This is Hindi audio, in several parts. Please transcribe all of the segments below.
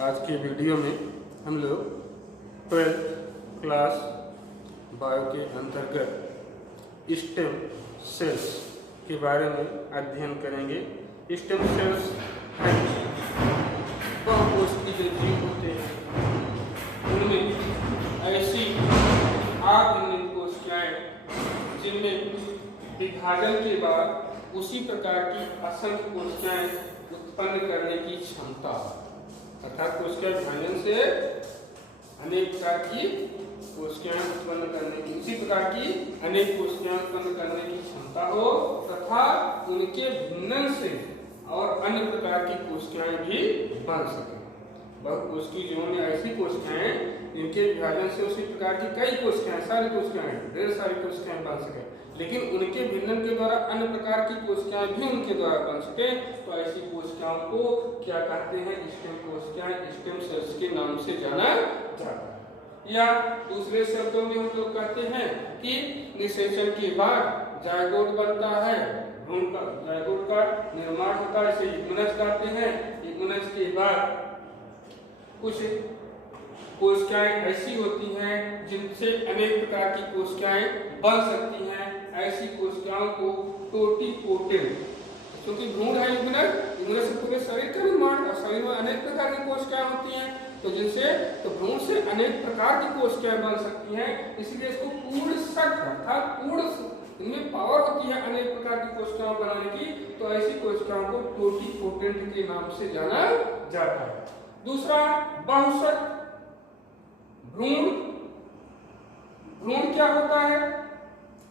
आज की वीडियो में हम लोग 12th क्लास बायो के अंतर्गत स्टेम सेल्स के बारे में अध्ययन करेंगे। स्टेम सेल्स बहुकोषीय जो जीव होते हैं उनमें ऐसी आर्गेनिक कोशिकाएं जिनमें विभाजन के बाद उसी प्रकार की असंख्य कोशिकाएं उत्पन्न करने की क्षमता, अर्थात कोशिका विभाजन से अनेक प्रकार की कोशिकाएं उत्पन्न करने की, उसी प्रकार की अनेक कोशिकाएं उत्पन्न करने की क्षमता हो तथा उनके भिन्नन से और अन्य प्रकार की कोशिकाएं भी बन सके। बहुकोशिकीय जीवों में ऐसी कोशिकाएं जिनके विभाजन से उसी प्रकार की कई कोशिकाएं, सारी कोशिकाएं, ढेर सारी कोशिकाएं बन सके, लेकिन उनके भिन्नन के द्वारा अन्य प्रकार की कोशिकाएं भी उनके द्वारा बन सके, तो ऐसी कोशिकाओं को क्या कहते हैं? स्टेम कोशिकाएं, स्टेम सेल्स के नाम से जाना जाता है। या दूसरे शब्दों में हम लोग कहते हैं कि निषेचन के बाद जायगोट बनता है, भ्रूण का जायगोट का निर्माण होता है, इसे युग्मनज कहते हैं। युग्मनज के बाद कुछ कोशिकाएं ऐसी होती हैं जिनसे अनेक प्रकार की कोशिकाएं बन सकती हैं। ऐसी कोशिकाओं को टोटीपोटेंट, क्योंकि भ्रूण है युग्मनज से पूरे शरीर का निर्माण, और शरीर में अनेक प्रकार की कोशिकाएं होती हैं, तो जिनसे भ्रूण से अनेक प्रकार की कोशिकाएं बन सकती हैं, इसलिए इसको पूर्ण शक्त अर्थात पूर्ण इनमें पावर होती है अनेक प्रकार की कोशिकाएं बनाने की, तो ऐसी कोशिकाओं को टोटीपोटेंट के नाम से जाना जाता है। दूसरा बहुशक्त भ्रूण। भ्रूण क्या होता है?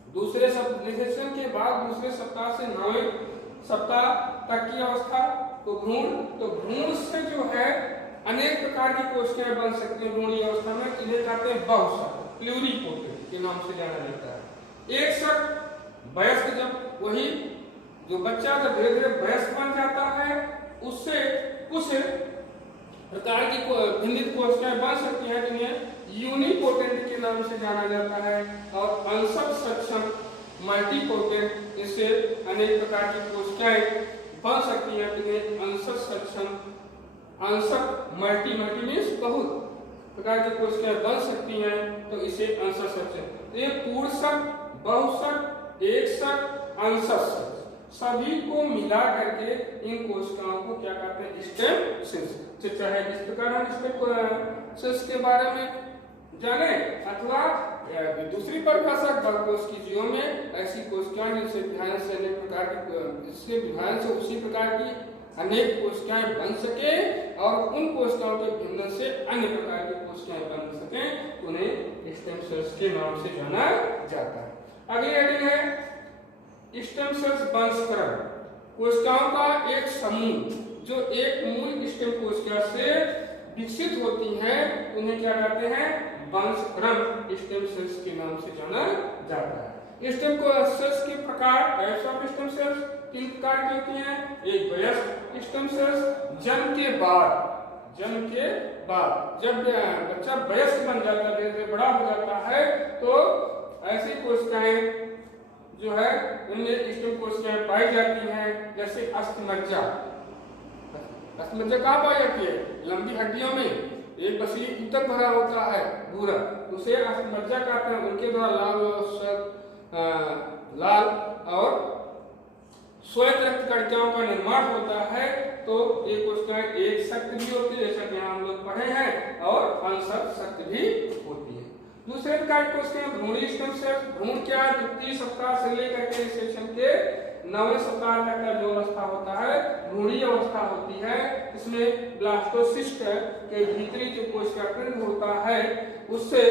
दूसरे निषेचन के बाद दूसरे सप्ताह से 9वें सप्ताह तक की अवस्था, तो भ्रूण से जो है अनेक प्रकार की कोशिकाएं बन सकती हैं भ्रूणीय अवस्था में, इन्हें कहते हैं बहुशक्त, प्लूरीपोटेंट के नाम से जाना जाता है। एक शक्त वयस्क, जब वही जो बच्चा जब धीरे धीरे वयस्क बन जाता है, उससे कुछ प्रकार की भिन्नित कोशिकाएं बन सकती हैं जिन्हें यूनिपोटेंट के नाम से जाना जाता है। और अंशक सक्षम मल्टीपोटेंट, इससे अनेक प्रकार की कोशिकाएं बन सकती हैं जिन्हें अंशक सक्षम, अंशक मल्टी मीन्स बहुत प्रकार की कोशिकाएं बन सकती हैं, तो इसे अंशक सक्षम। ये पूर्णशक्त, बहुशक्त, एकशक्त, अंशक सभी को मिला करके इन कोशिकाओं को क्या कहते हैं? Stem cells. चाहे इस प्रकार हम स्टेम सेल्स के बारे में जाने अथवा दूसरी परिभाषा, बहुकोशिकीय जीवों में ऐसी कोशिकाएं जिनसे विभाजन से अनेक प्रकार की, इसके विभाजन से उसी प्रकार की अनेक कोशिकाएं बन सके और उन कोशिकाओं के भिन्न से अन्य प्रकार की कोशिकाएं बन सके, उन्हें स्टेम सेल्स के नाम से जाना जाता है। अगली हेडिंग है स्टेम सेल्स वंशक्रम। कोशिकाओं का एक समूह जो एक मूल स्टेम कोशिका से विकसित होती हैं, उन्हें क्या कहते हैं? वंशक्रम स्टेम सेल्स के नाम से जाना जाता है। स्टेम सेल्स के प्रकार, टाइप्स ऑफ स्टेम सेल्स 3 प्रकार की होती हैं। एक वयस्क स्टेम सेल्स, जन्म के बाद जब बच्चा वयस्क बन जाता है, धीरे धीरे बड़ा हो जाता है, तो ऐसी कोशिकाएं जो है उनमें स्टेम कोशिकाएं पाई जाती हैं, जैसे अस्थिमज्जा। अस्थिमज्जा कहाँ पाई जाती है? लंबी हड्डियों में एक बसी ऊतक भरा होता है पूरा, उसे अस्थिमज्जा कहते हैं। उनके द्वारा लाल और श्वेत रक्त कणिकाओं का निर्माण होता है, तो ये कोशिकाएं एक शक्त भी होती है, जैसा कि हम लोग पढ़े हैं, और अंशक शक्त भी होती है। दूसरे प्रकार की कोशिकाएं भ्रूणीय स्टेम सेल्स। भ्रूण क्या है? द्वितीय सप्ताह से लेकर के निषेचन के 9वें सप्ताह तक का जो अवस्था होता है भ्रूणीय अवस्था होती है। इसमें ब्लास्टोसिस्ट के भीतरी जो कोशिका पिंड होता है उससे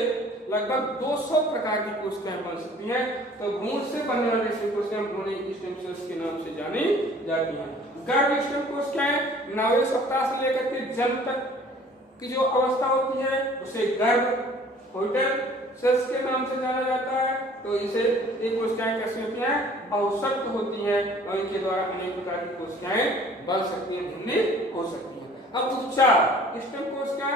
लगभग 200 प्रकार की कोशिकाएं बन सकती हैं, तो भ्रूण से बनने वाली कोशिकाएं भ्रूणीय स्टेम सेल्स के नाम से जानी जाती हैं। गर्भ स्टेम कोशिकाएं 9वें सप्ताह से लेकर के जन्म तक की जो अवस्था होती है उसे गर्भ कोइटल सेल्स के नाम से जाना जाता है, तो इसे ये कोशिकाएं कैसी होती हैं? बहुशक्त होती हैं, और इनके द्वारा अनेक प्रकार की कोशिकाएं बन सकती हैं, भिन्न हो सकती हैं। अब उपचार, स्टेम कोशिका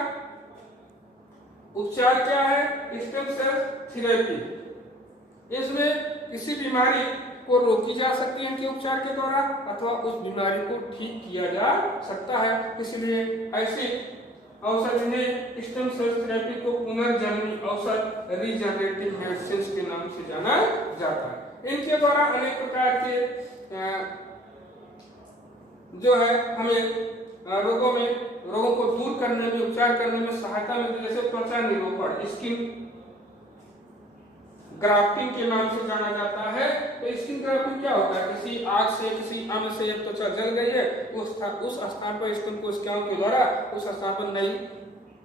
उपचार क्या है? Stem cell therapy. इसमें किसी बीमारी को रोकी जा सकती है इनके उपचार के द्वारा, अथवा उस बीमारी को ठीक किया जा सकता है। इसलिए ऐसी औषध इन्हें स्टेम सेल थेरेपी को पुनर्जन्मी औषध रीजनरेटिव मेडिसिन के नाम से जाना जाता है। इनके द्वारा अनेक प्रकार के जो है हमें रोगों को दूर करने में, उपचार करने में सहायता मिलती है। जैसे त्वचा निरूपण, स्किन ग्राफ्टिंग के नाम से जाना जाता है। तो स्किन ग्राफ्टिंग क्या होता है? किसी आग से, किसी अन्न से त्वचा जल गई है, उस स्थान पर स्किन कोशिकाओं के द्वारा उस स्थान पर नई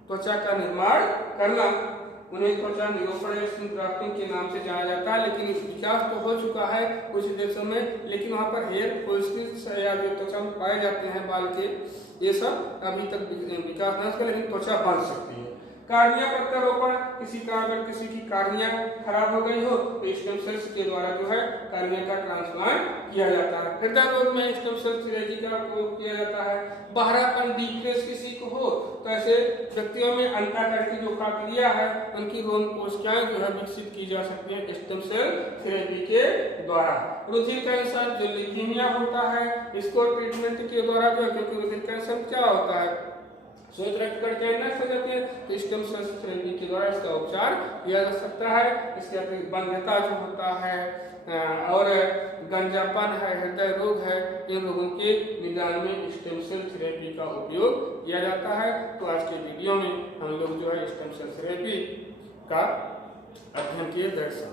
त्वचा का निर्माण करना, उन्हें त्वचा निरूपण स्किन ग्राफ्टिंग के नाम से जाना जाता है। लेकिन विकास तो हो चुका है कुछ देशों में, लेकिन वहाँ पर हेयर फॉलिकल्स या जो त्वचा में पाए जाते हैं बाल के, ये सब अभी तक विकास नहीं हुआ, लेकिन त्वचा बन सकती है। कार्निया प्रत्यारोपण, किसी कारण किसी की कार्निया खराब हो गई हो तो स्टेम सेल्स के द्वारा जो है कार्निया का ट्रांसप्लांट किया जाता है। हृदय रोग में स्टेम सेल थेरेपी का उपयोग किया जाता है। बहरापन, डिप्रेस किसी को हो तो ऐसे व्यक्तियों में अंडाकार की जो प्रक्रिया है, उनकी रोम कोशिकाएं जो है विकसित की जा सकती है स्टेम सेल थेरेपी के द्वारा। रुधिर कैंसर, जो ल्यूकीमिया होता है, इसको ट्रीटमेंट के द्वारा जो है, क्योंकि रुधिर कैंसर क्या होता है, श्वेत रक्त कणिकाएं नष्ट हो जाती है, तो स्टेम सेल थेरेपी के द्वारा इसका उपचार किया जा सकता है। इसके अतिरिक्त बंध्यता जो होता है और गंजापन है, हृदय रोग है, इन रोगों के निदान में स्टेम सेल थेरेपी का उपयोग किया जाता है। तो आज के वीडियो में हम लोग जो है स्टेम सेल थेरेपी का अध्ययन किए दर्शन